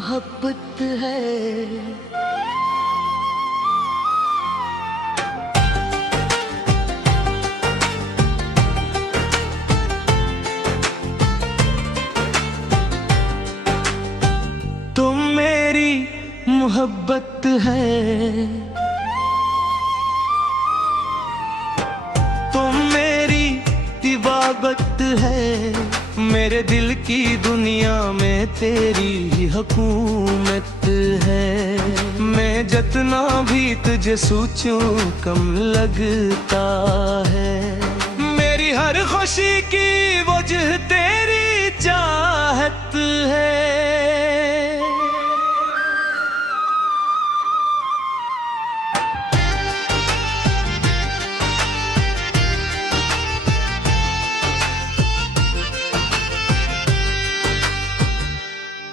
मोहब्बत है। तुम मेरी मोहब्बत है, तुम मेरी इबादत है। मेरे दिल की दुनिया में तेरी ही हुकूमत है। मैं जितना भी तुझे सोचूं कम लगता है। मेरी हर खुशी की वजह तेरी चाहत है।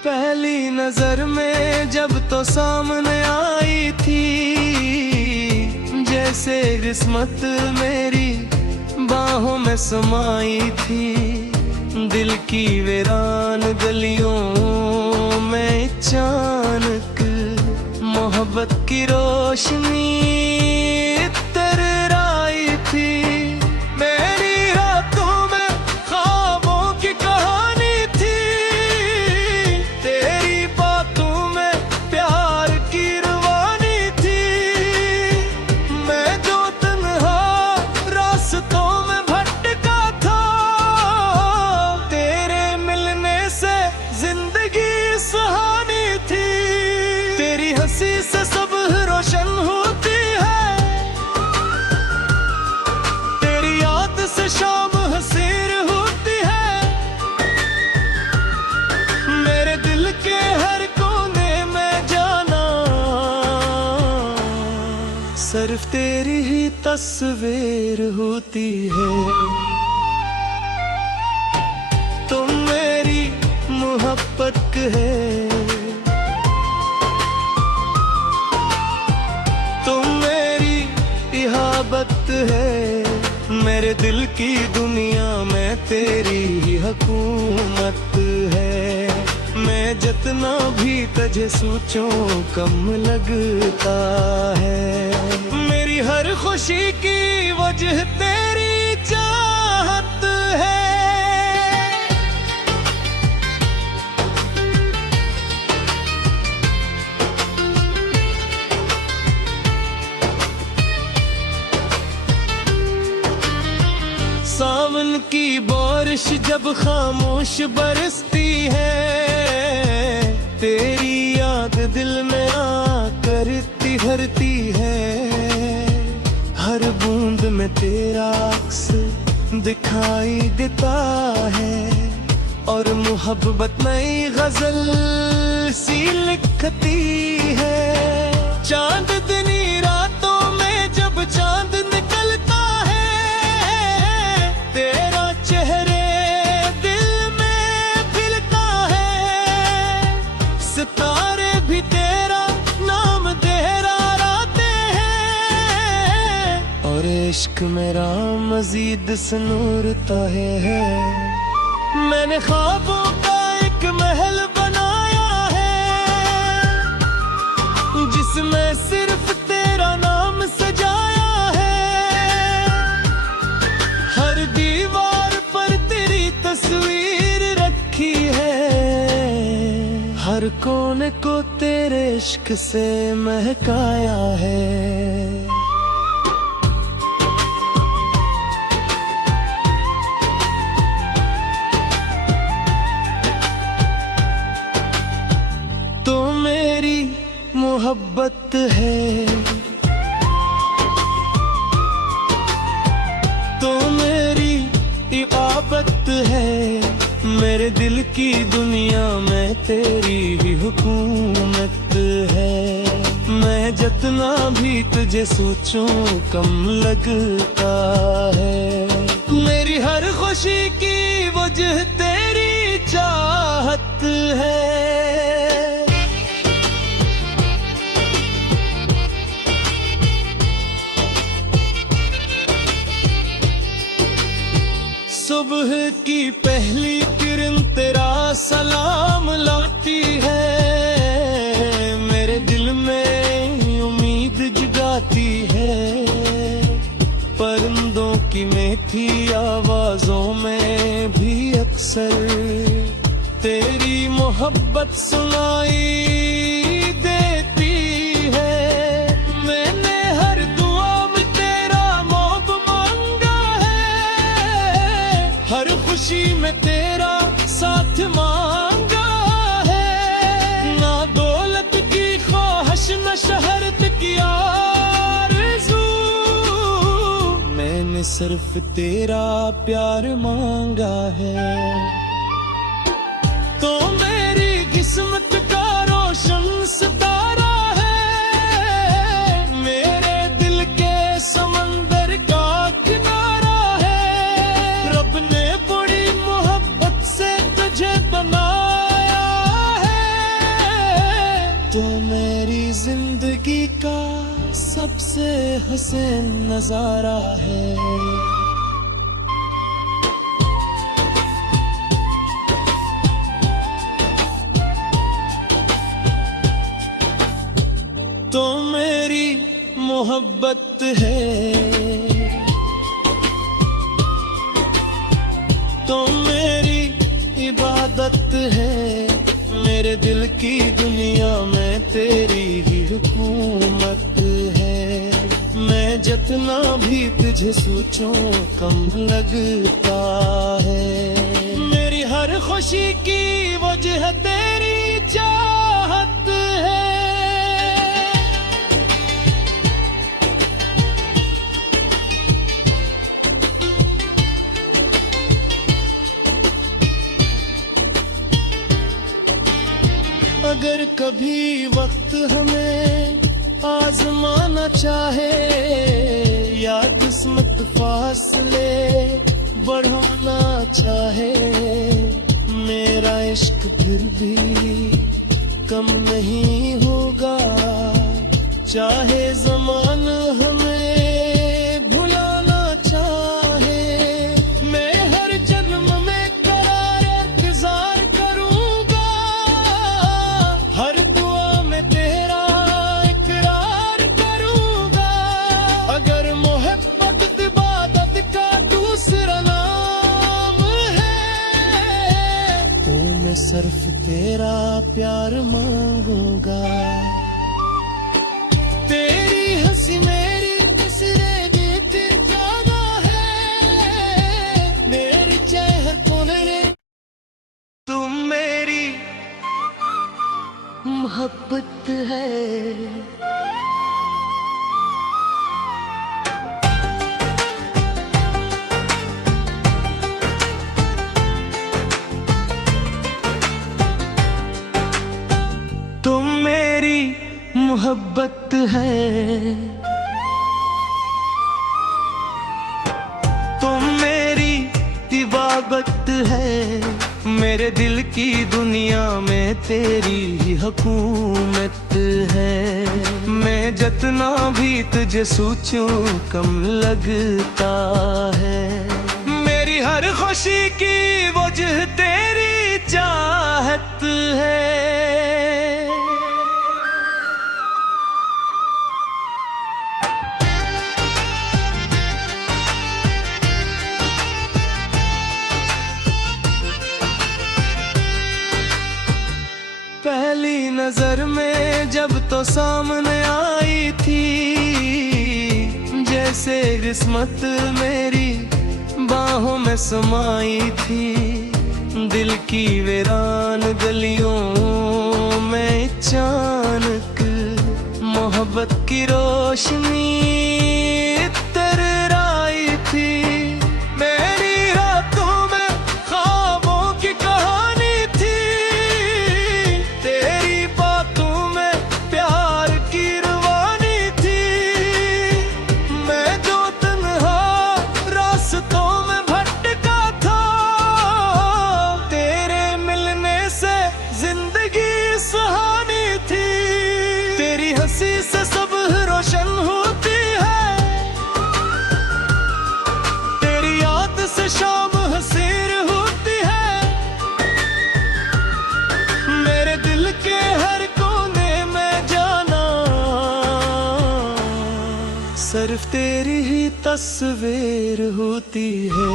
पहली नजर में जब तो सामने आई थी, जैसे किस्मत मेरी बाहों में समाई थी। दिल की वीरान गलियों में अचानक मोहब्बत की रोशनी तरराई थी। मेरी रातों में ख्वाबों की कहानी थी, तेरी बातों में प्यार की रवानी थी। मैं जो तन्हा रास्तों में भटका था, तेरे मिलने से जिंदगी सुहानी थी। तेरी हंसी से सब रोशन होती है, तेरी याद से शाम हसीर होती है। मेरे दिल के हर कोने में जाना, सिर्फ तेरी ही तस्वीर होती है। तुम मेरी मोहब्बत है, तुम मेरी इहाबत है। मेरे दिल की दुनिया में तेरी ही हुकूमत है। मैं जितना भी तुझे सोचूं कम लगता है। मेरी हर खुशी की वजह तेरी चाहत है। सावन की बारिश जब खामोश बरसती है, तेरी याद दिल में आकर तिहरती है। हर बूंद में तेरा अक्स दिखाई देता है, और मोहब्बत नई गजल सी लिखती है। चांदनी रातों में जब चांद निकलता है, तेरा चेहरे दिल में खिलता है। सितारे भी तेरा नाम दोहराते हैं, और इश्क मेरा मजीद सनूरता है। मैंने ख्वाबों का एक महल बनाया है, जिसमें सिर्फ तेरा नाम सजाया है। हर दीवार पर तेरी तस्वीर रखी है, हर कोने को तेरे इश्क से महकाया है। तो मेरी मोहब्बत है, तो मेरी इबादत है। मेरे दिल की दुनिया में तेरी ही हुकूमत है। मैं जितना भी तुझे सोचूं कम लगता है। मेरी हर खुशी की वजह तेरी चाहत है। सुबह की पहली किरण तेरा सलाम लाती है, अक्सर तेरी मोहब्बत सुनाई देती है। मैंने हर दुआ में तेरा मौत मांगा है, हर खुशी में तेरा साथ मांगा है। ना दौलत की ख्वाहिश न शहरत की आरज़ू, मैंने सिर्फ तेरा प्यार मांगा है। तो मेरी किस्मत का रोशन सितारा है, मेरे दिल के समंदर का किनारा है। रब ने बड़ी मोहब्बत से तुझे बनाया है, तो मेरी जिंदगी का सबसे हसीन नजारा है। तो मेरी मोहब्बत है, तो मेरी इबादत है। मेरे दिल की दुनिया में तेरी ही हुकूमत है। मैं जितना भी तुझे सोचूं कम लगता है। मेरी हर खुशी की वजह तेरी चाहत है। अगर कभी वक्त हमें आजमाना चाहे, या किस्मत फासले बढ़ाना चाहे, मेरा इश्क फिर भी कम नहीं होगा। चाहे ज़माना हमें भुलाना चाहे, मैं हर जन्म में करार इंतजार करूंगा। हर दुआ में तेरा इकरार करूंगा। अगर मोहब्बत इबादत का दूसरा नाम है, तो मैं सिर्फ तेरा प्यार मांगूंगा। तेरी हंसी मेरी नजरे गीत गाना है, मेरे चेहरे कोने रे। तुम मेरी मोहब्बत है। तुम मेरी मोहब्बत है। तुम मेरी इबादत है। मेरे दिल की दुनिया में तेरी ही हुकूमत है। मैं जितना भी तुझे सोचूं कम लगता है। मेरी हर खुशी की वजह तेरी चाहत है। पहली नजर में जब तो सामने आई थी, जैसे किस्मत मेरी बाहों में समाई थी। दिल की वीरान गलियों में अचानक मोहब्बत की रोशनी तरराई थी। मेरी रातों में ख्वाबों की कहानी थी, तेरी बातों में प्यार की रवानी थी। मैं जो तन्हा रास्तों में भटका था, तेरे मिलने से जिंदगी सुहानी थी। तेरी हंसी से सब रोशन होती है, तेरी याद से शाम हसीर होती है। मेरे दिल के हर कोने में जाना, सिर्फ तेरी ही तस्वीर होती है।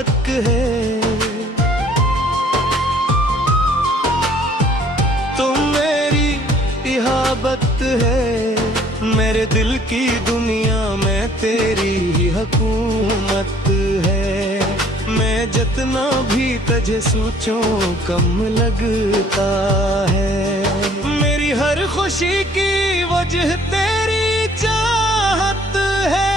सबक है। तुम मेरी इहाबत है, मेरे दिल की दुनिया में तेरी ही हुकूमत है। मैं जितना भी तुझे सोचूं कम लगता है। मेरी हर खुशी की वजह तेरी चाहत है।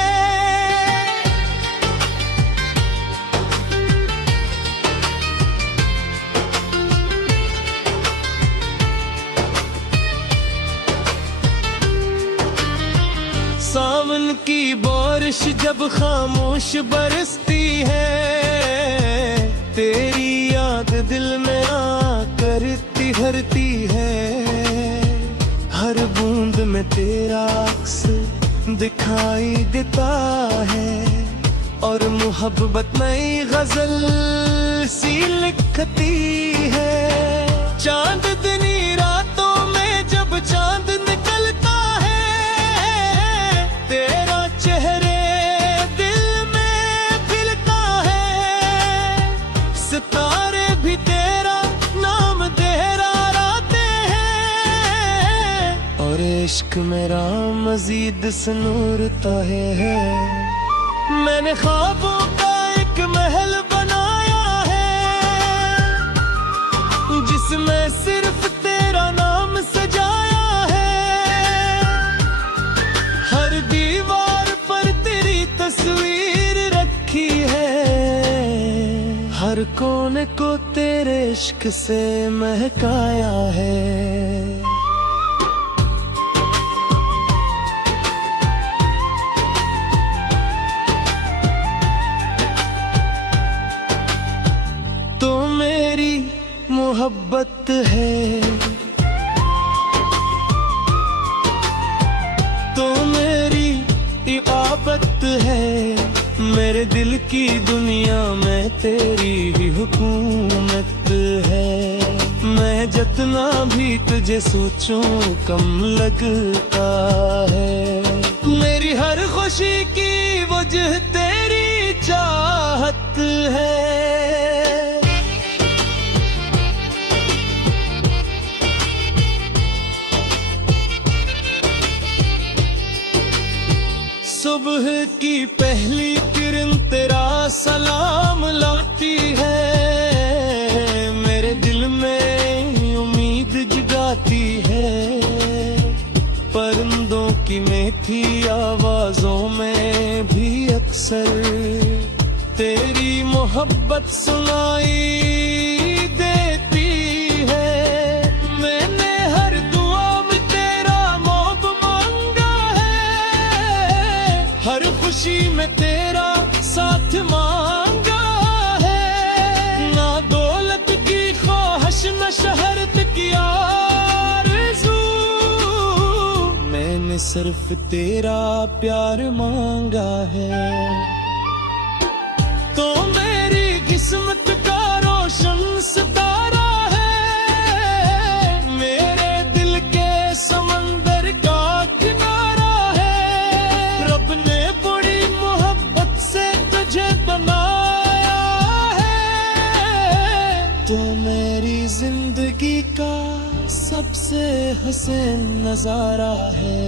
सावन की बारिश जब खामोश बरसती है, तेरी याद दिल में आकर तिहरती है। हर बूंद में तेरा अक्स दिखाई देता है, और मोहब्बत नई गजल सी लिखती है। चांदनी रातों में जब चांद निकलता है, तेरा चेहरे दिल में खिलता है। सितारे भी तेरा नाम दोहराते हैं, और इश्क मेरा मजीद सनूरता है। मैंने ख्वाबों का एक महल बनाया है, जिसमें सिर्फ तेरा नाम सजाया है। हर दीवार पर तेरी तस्वीर रखी है, हर कोने को तेरे इश्क से महकाया है। तो मेरी मोहब्बत है, तो मेरी इबादत है। मेरे दिल की दुनिया में तेरी ही हुकूमत है। मैं जितना भी तुझे सोचूं कम लगता है। मेरी हर खुशी की वजह तेरी चाहत है। सुबह की पहली किरण तेरा सलाम लाती है, मेरे दिल में उम्मीद जगाती है। परिंदों की मीठी आवाजों में भी अक्सर तेरी मोहब्बत सुनाई देती है। मैंने हर दुआ में तेरा मौत मांगा है, हर खुशी में तेरा साथ मांगा है। ना दौलत की ख्वाहिश न शहरत की आरज़ू, मैंने सिर्फ तेरा प्यार मांगा है। तो मेरी किस्मत का रोशन सितारा है, मेरे दिल के समंदर का किनारा है। रब ने बड़ी मोहब्बत से तुझे बनाया है, तो मेरी जिंदगी का सबसे हसीन नजारा है।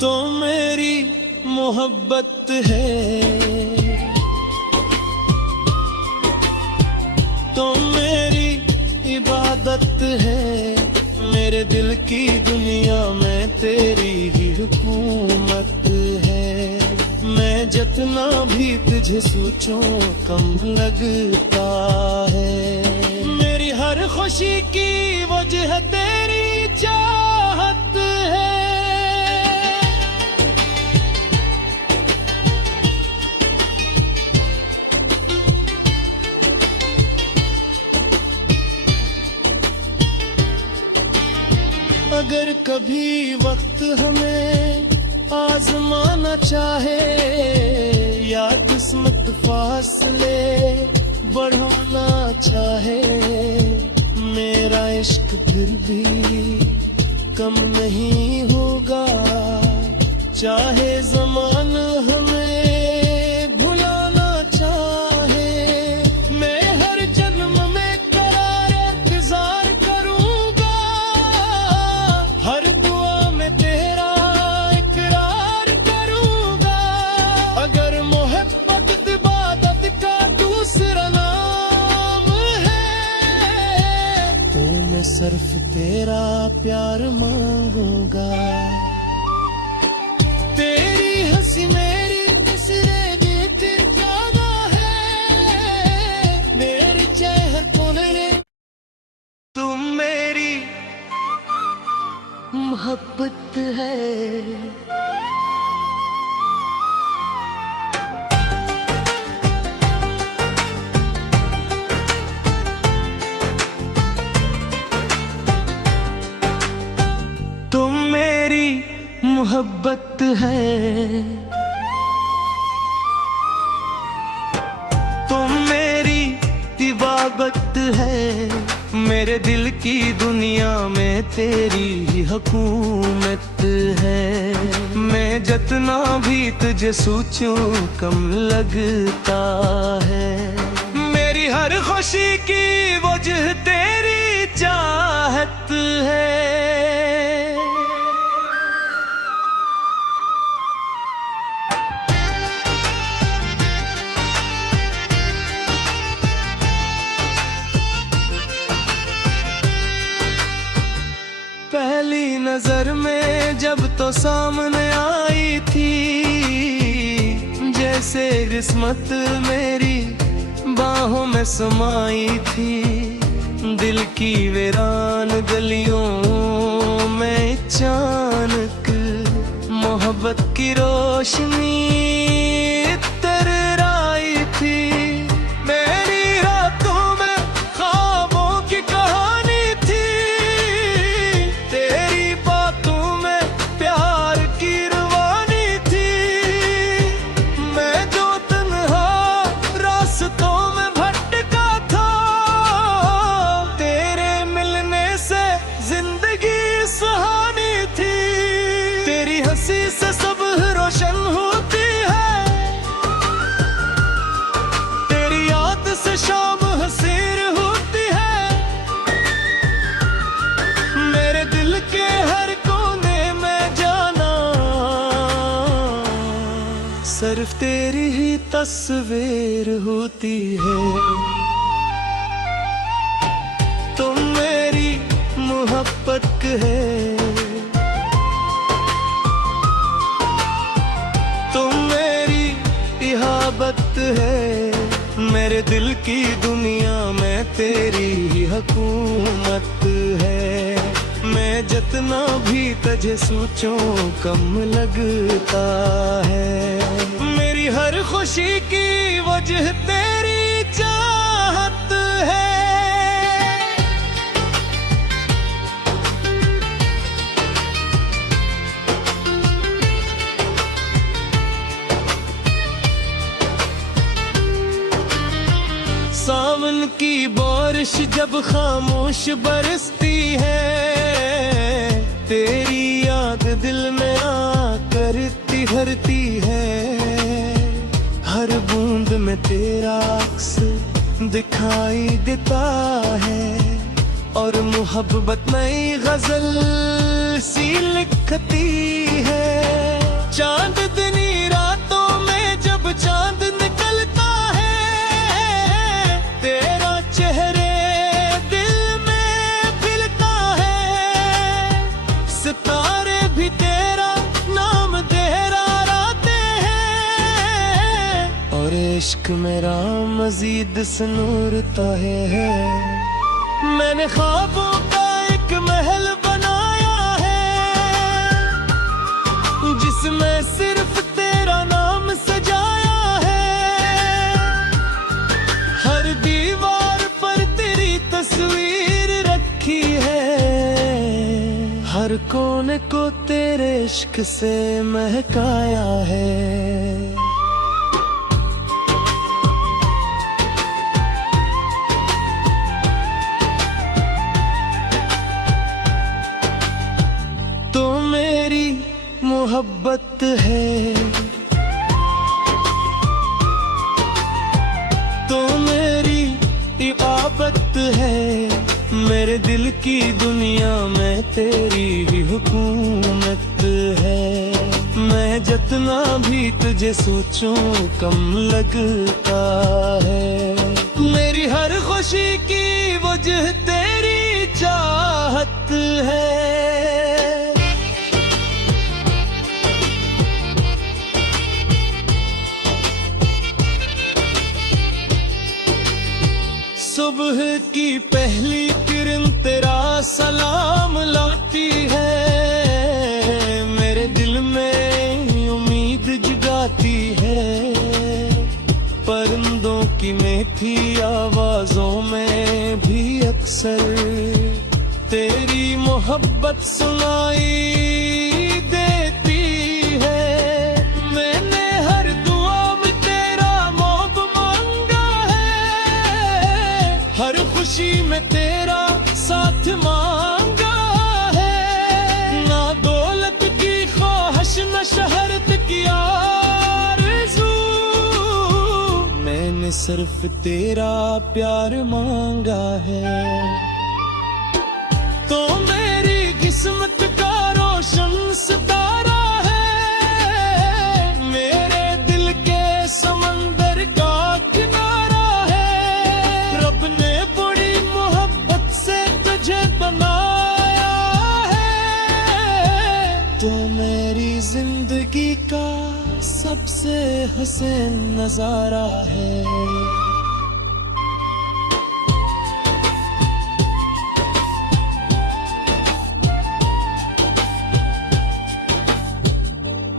तो मेरी मोहब्बत है, तो मेरी इबादत है। मेरे दिल की दुनिया में तेरी ही हुकूमत है। मैं जितना भी तुझे सोचूं कम लगता है। मेरी हर खुशी की वजह तेरी चाहत है। अगर कभी वक्त हमें आजमाना चाहे, या किस्मत फासले बढ़ाना चाहे, मेरा इश्क फिर भी कम नहीं होगा, चाहे ज़माना हमें भुलाना चाहे। मैं हर जन्म में करार इंतजार करूंगा, हर दुआ में तेरा इकरार करूंगा। अगर मोहब्बत इबादत का दूसरा नाम है, तो मैं सिर्फ तेरा प्यार मांगूंगा। तेरी हंसी मेरी नजरें देते ज्यादा है, मेरे चेहरे कोने में तुम मेरी मोहब्बत है। तुम मेरी मोहब्बत है, तुम मेरी इबादत है। मेरे दिल की दुनिया में तेरी ही हुकूमत है। मैं जितना भी तुझे सोचूं कम लगता है। मेरी हर खुशी की वजह तेरी चाहत है। पहली नजर में जब तो सामने आई थी, जैसे किस्मत मेरी बाहों में समाई थी। दिल की वीरान गलियों में अचानक मोहब्बत की रोशनी तरराई थी। मेरी रातों में ख्वाबों की कहानी थी, तेरी बातों में प्यार की रवानी थी। मैं जो तन्हा रास्तों में भटका था, तेरे मिलने से जिंदगी सुहानी थी। तेरी हंसी से सब रोशन होती है, तेरी याद से शाम हसीर होती है। मेरे दिल के हर कोने में जाना, सिर्फ तेरी ही तस्वीर होती है। तुम मेरी मोहब्बत है, तुम मेरी इहाबत है। मेरे दिल की दुनिया में तेरी ही हुकूमत है। मैं जितना भी तुझे सोचूं कम लगता है। मेरी हर खुशी की वजह तेरी चाहत है। सावन की बारिश जब खामोश बरसती है, तेरी याद दिल में आकर तिहरती है। हर बूंद में तेरा अक्स दिखाई देता है, और मोहब्बत नई गजल सी लिखती है। चांदनी रातों में जब चांद निकलता है, तेरा चेहरे दिल में खिलता है। सितारे भी तेरा नाम दोहराते हैं, और इश्क मेरा मजीद सनूरता है। मैंने ख्वाबों का एक महल बनाया है, जिसमें सिर्फ तेरा नाम सजाया है। हर दीवार पर तेरी तस्वीर रखी है, हर कोने को तेरे इश्क से महकाया है। मोहब्बत है तो मेरी इबादत है। मेरे दिल की दुनिया में तेरी ही हुकूमत है। मैं जितना भी तुझे सोचूं कम लगता है। मेरी हर खुशी की वजह तेरी चाहत है। सुबह की पहली किरण तेरा सलाम लाती है। मेरे दिल में उम्मीद जगाती है। परिंदों की मीठी आवाजों में भी अक्सर तेरी मोहब्बत सुनाई देती है। मैंने हर दुआ में तेरा मौत मांगा है। हर खुशी में तेरा साथ मांगा है। ना दौलत की ख्वाहिश न शहरत की आरज़ू। मैंने सिर्फ तेरा प्यार मांगा है। तो मेरी किस्मत का रोशन सितारा है। मेरे दिल के समंदर का किनारा है। रब ने बड़ी मोहब्बत से तुझे बनाया है। तो मेरी जिंदगी का सबसे हसीन नजारा है।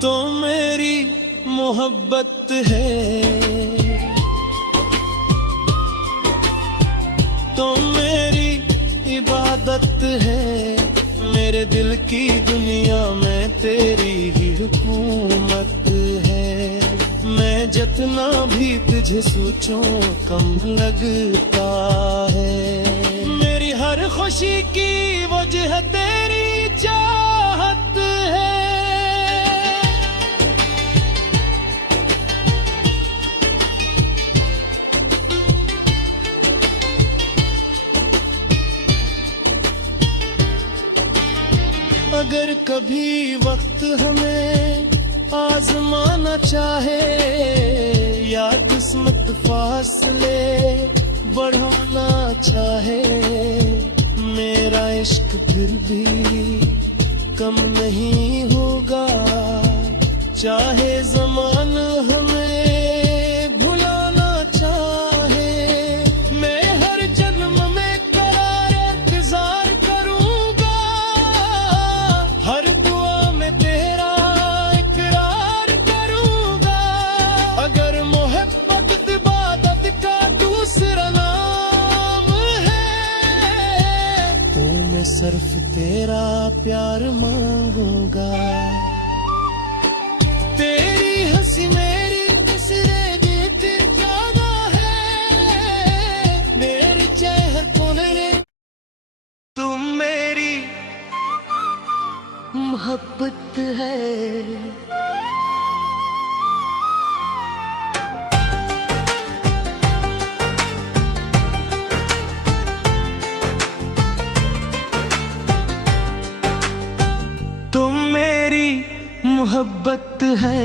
तो मेरी मोहब्बत है तो मेरी इबादत है। मेरे दिल की दुनिया में तेरी ही हुकूमत है। मैं जितना भी तुझे सोचूं कम लगता है। मेरी हर खुशी की वजह तेरी चाहत है। अगर कभी वक्त हमें आजमाना चाहे या किस्मत फासले बढ़ाना चाहे, मेरा इश्क फिर भी कम नहीं होगा। चाहे ज़माना हमें भुलाना चाहे, मैं हर जन्म में करार इंतजार करूंगा। हर दुआ में तेरा इकरार करूंगा। अगर मोहब्बत इबादत का दूसरा नाम है, तो मैं सिर्फ तेरा प्यार मांगूंगा। तेरी हंसी मेरी नजरे गीत गाना है, मेरे चेहरे कोने रे तुम मेरी मोहब्बत है। तुम मेरी मोहब्बत है,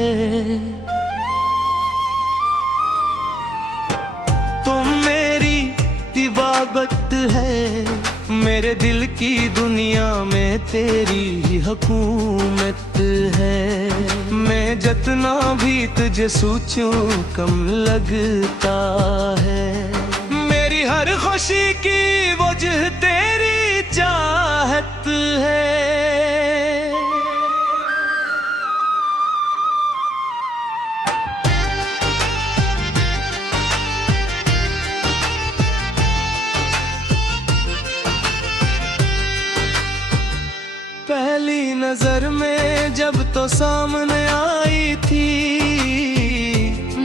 तुम मेरी इबादत है। मेरे दिल की दुनिया में तेरी ही हुकूमत है। मैं जितना भी तुझे सोचूं कम लगता है। मेरी हर खुशी की वजह तेरी चाहत है। पहली नजर में जब तो सामने आई थी,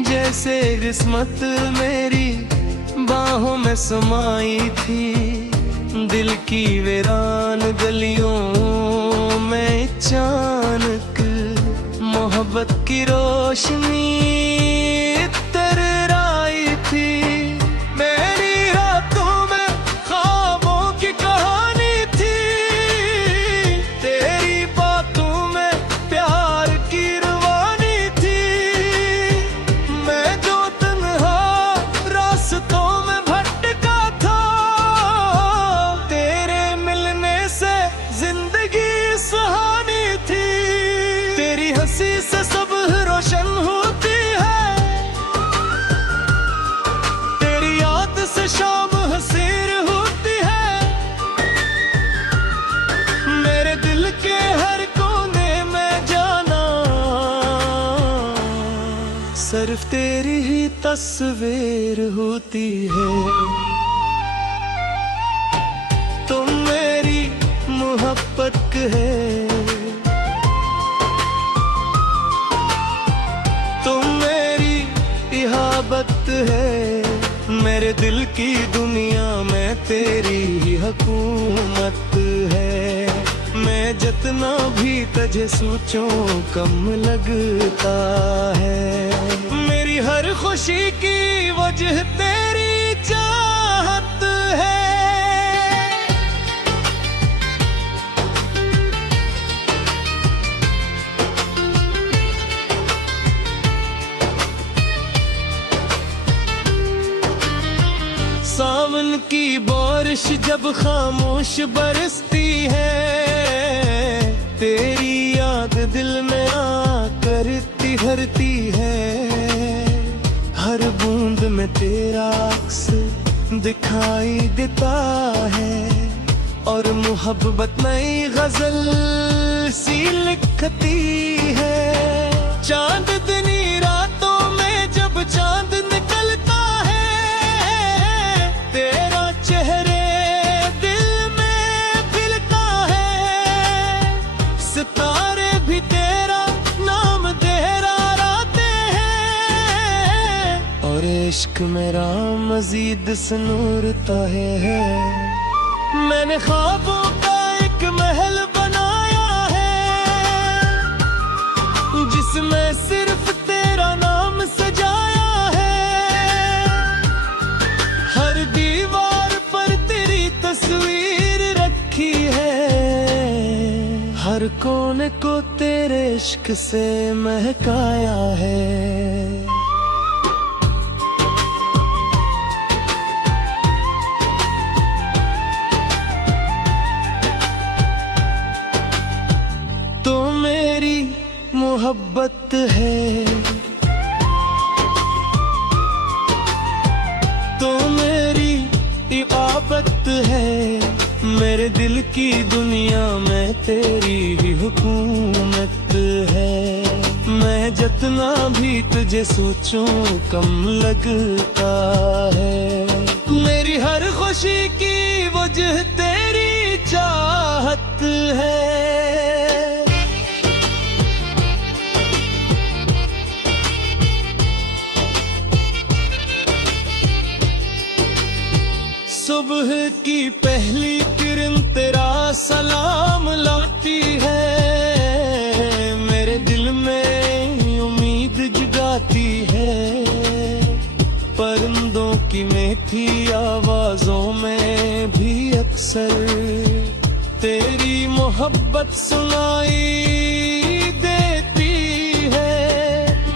जैसे किस्मत मेरी बाहों में समाई थी। दिल की वीरान गलियों में अचानक मोहब्बत की रोशनी तेरे राई थी। मेरी रातों में ख्वाबों की कहानी थी, तेरी बातों में प्यार की रवानी थी। मैं जो तन्हा रास्तों में भटका था, तेरे मिलने से जिंदगी सुहानी थी। तेरी हंसी से सब रोशन होती है, तेरी याद से शाम हसीर होती है। मेरे दिल के हर कोने में जाना, सिर्फ तेरी ही तस्वीर होती है। तुम मेरी मोहब्बत है, इहाबत है। मेरे दिल की दुनिया में तेरी ही हुकूमत है। मैं जितना भी तुझे सोचूं कम लगता है। मेरी हर खुशी की वजह तेरी चाहत है। सावन की बारिश जब खामोश बरसती है, तेरी याद दिल में आकर तिहरती है। हर बूंद में तेरा अक्स दिखाई देता है, और मोहब्बत नई गजल सी लिखती है। चांदनी रातों में जब चांद निकलता है, तेरा चेहरे दिल में खिलता है। सितारे भी तेरा नाम दोहराते हैं, और इश्क मेरा मजीद सनूरता है। मैंने ख्वाबों का एक महल बनाया है, जिसमें सिर्फ तेरा नाम सजाया है। हर दीवार पर तेरी तस्वीर रखी है, हर कोने को तेरे इश्क से महकाया है। तो मेरी मोहब्बत है, तो मेरी इबादत है। मेरे दिल की दुनिया में तेरी ही हुकूमत है। मैं जितना भी तुझे सोचूं कम लगता है। मेरी हर खुशी की वजह तेरी चाहत है। सुबह की पहली किरण तेरा सलाम लाती है। मेरे दिल में उम्मीद जगाती है। परिंदों की मीठी आवाजों में भी अक्सर तेरी मोहब्बत सुनाई देती है।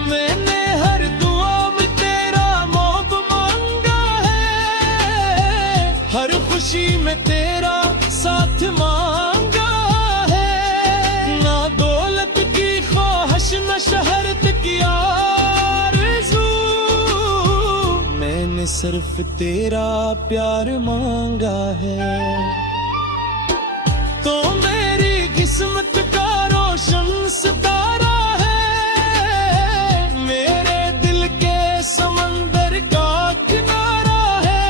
मैंने हर दुआ में तेरा मौत मांगा है, हर खुशी में तेरा साथ मांगा है। ना दौलत की ख्वाहिश न शहरत की आरज़ू, मैंने सिर्फ तेरा प्यार मांगा है। तो मेरी किस्मत का रोशन सितारा है, मेरे दिल के समंदर का किनारा है।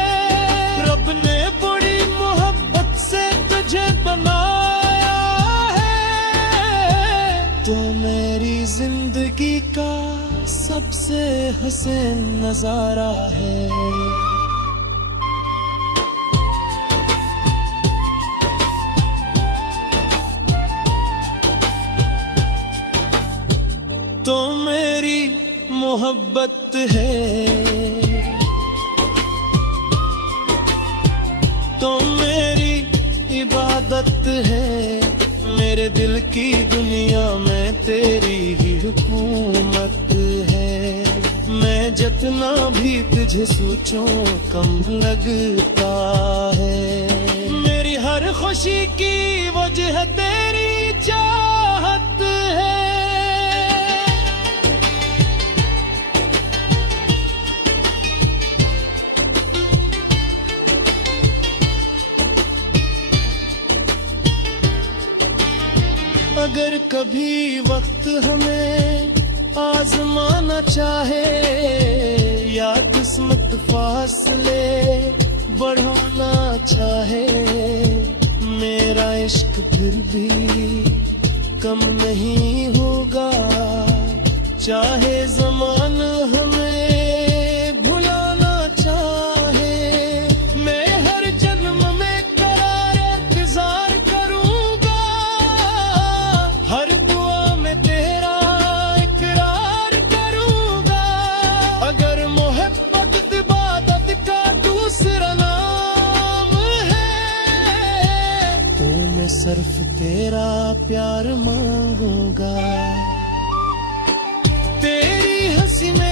रब ने बड़ी मोहब्बत से तुझे बनाया है। तो मेरी जिंदगी का सबसे हसीन नजारा है। तो है तो मेरी इबादत है। मेरे दिल की दुनिया में तेरी ही हुकूमत है। मैं जितना भी तुझे सोचूं कम लगता है। मेरी हर खुशी की वजह तेरी चाहत है। अगर कभी वक्त हमें आजमाना चाहे या किस्मत फासले बढ़ाना चाहे, मेरा इश्क फिर भी कम नहीं होगा। चाहे ज़माना हमें भुलाना चाहे, मैं हर जन्म में करार इंतजार करूंगा। हर दुआ में तेरा इकरार करूंगा। अगर मोहब्बत इबादत का दूसरा नाम है तो मैं सिर्फ तेरा प्यार मांगूंगा। तेरी हंसी में